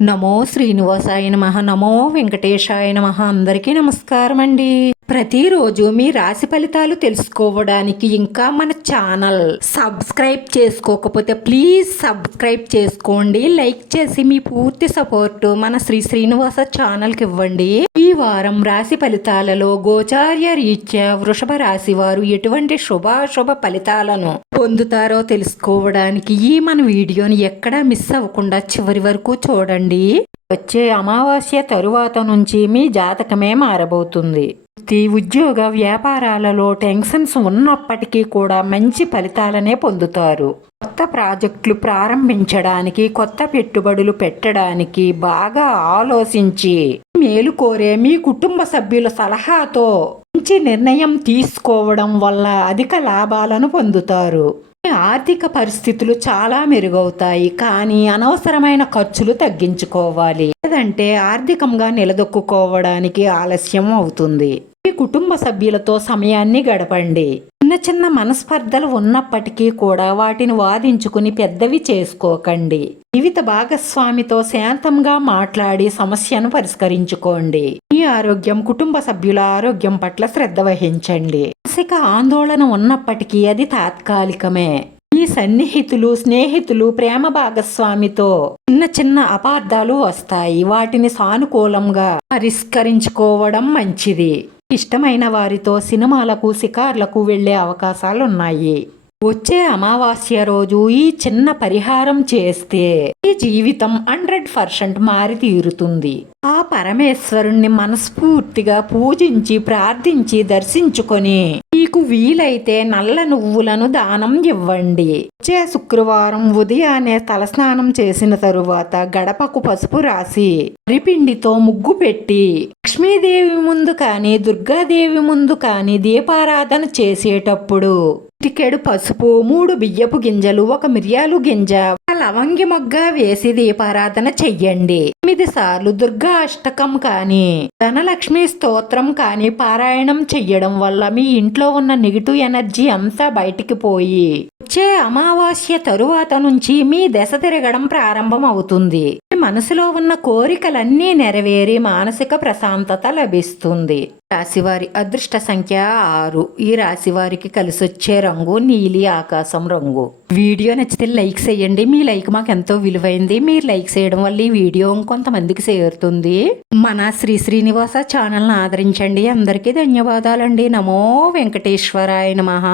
నమో శ్రీనివాసాయ నమః. నమో వెంకటేశాయ నమః. అందరికీ నమస్కారం అండి. ప్రతిరోజు మీ రాశి ఫలితాలు తెలుసుకోవడానికి ఇంకా మన ఛానల్ సబ్స్క్రైబ్ చేసుకోకపోతే ప్లీజ్ సబ్స్క్రైబ్ చేసుకోండి. లైక్ చేసి మీ పూర్తి సపోర్ట్ మన శ్రీనివాస ఛానల్కి ఇవ్వండి. ఈ వారం రాశి ఫలితాలలో గోచార్య రీత్యా వృషభ రాశి వారు ఎటువంటి శుభాశుభ ఫలితాలను పొందుతారో తెలుసుకోవడానికి ఈ మన వీడియోని ఎక్కడా మిస్ అవ్వకుండా చివరి వరకు చూడండి. వచ్చే అమావాస్య తరువాత నుంచి మీ జాతకమే మారబోతుంది. ఉద్యోగ వ్యాపారాలలో టెన్షన్స్ ఉన్నప్పటికీ కూడా మంచి ఫలితాలనే పొందుతారు. కొత్త ప్రాజెక్టులు ప్రారంభించడానికి, కొత్త పెట్టుబడులు పెట్టడానికి బాగా ఆలోచించి మేలు కోరే మీ కుటుంబ సభ్యుల సలహాతో మంచి నిర్ణయం తీసుకోవడం వల్ల అధిక లాభాలను పొందుతారు. ఆర్థిక పరిస్థితులు చాలా మెరుగవుతాయి. కానీ అనవసరమైన ఖర్చులు తగ్గించుకోవాలి, లేదంటే ఆర్థికంగా నిలదొక్కుకోవడానికి ఆలస్యం అవుతుంది. మీ కుటుంబ సభ్యులతో సమయాన్ని గడపండి. చిన్న చిన్న మనస్పర్ధలు ఉన్నప్పటికీ కూడా వాటిని వాదించుకుని పెద్దవి చేసుకోకండి. జీవిత భాగస్వామితో శాంతంగా మాట్లాడి సమస్యను పరిష్కరించుకోండి. మీ ఆరోగ్యం, కుటుంబ సభ్యుల ఆరోగ్యం పట్ల శ్రద్ధ వహించండి. మానసిక ఆందోళన ఉన్నప్పటికీ అది తాత్కాలికమే. మీ సన్నిహితులు, స్నేహితులు, ప్రేమ భాగస్వామితో చిన్న చిన్న అపార్థాలు వస్తాయి. వాటిని సానుకూలంగా పరిష్కరించుకోవడం మంచిది. ఇష్టమైన వారితో సినిమాలకు, షికార్లకు వెళ్లే అవకాశాలున్నాయి. వచ్చే అమావాస్య రోజు ఈ చిన్న పరిహారం చేస్తే ఈ జీవితం 100% మారి తీరుతుంది. ఆ పరమేశ్వరుణ్ణి మనస్ఫూర్తిగా పూజించి ప్రార్థించి దర్శించుకొని మీకు వీలైతే నల్ల నువ్వులను దానం ఇవ్వండి. వచ్చే శుక్రవారం ఉదయాన్నే తలస్నానం చేసిన తరువాత గడపకు పసుపు రాసి అరిపిండితో ముగ్గు పెట్టి లక్ష్మీదేవి ముందు కానీ దుర్గాదేవి ముందు కానీ దీపారాధన చేసేటప్పుడు చిటికెడు పసుపు, 3 బియ్యపు గింజలు, 1 మిరియాలు గింజ, 1 లవంగి మొగ్గ వేసి దీపారాధన చెయ్యండి. 9 సార్లు దుర్గా అష్టకం కానీ ధనలక్ష్మి స్తోత్రం కానీ పారాయణం చెయ్యడం వల్ల మీ ఇంట్లో ఉన్న నెగిటివ్ ఎనర్జీ అంతా బయటికి పోయి వచ్చే అమావాస్య తరువాత నుంచి మీ దశ తిరగడం ప్రారంభం అవుతుంది. మీ మనసులో ఉన్న కోరికలన్నీ నెరవేరి మానసిక ప్రశాంతత లభిస్తుంది. రాశివారి అదృష్ట సంఖ్య 6. ఈ రాశివారికి కలిసొచ్చే రంగు నీలి ఆకాశం రంగు. వీడియో నచ్చితే లైక్ చేయండి. మీ లైక్ మాకు ఎంతో విలువైంది. మీరు లైక్ చేయడం వల్ల ఈ వీడియో ఇంకొంతమందికి చేరుతుంది. మన శ్రీనివాస ఛానల్ని ఆదరించండి. అందరికీ ధన్యవాదాలండి. నమో వెంకటేశ్వరాయ నమః.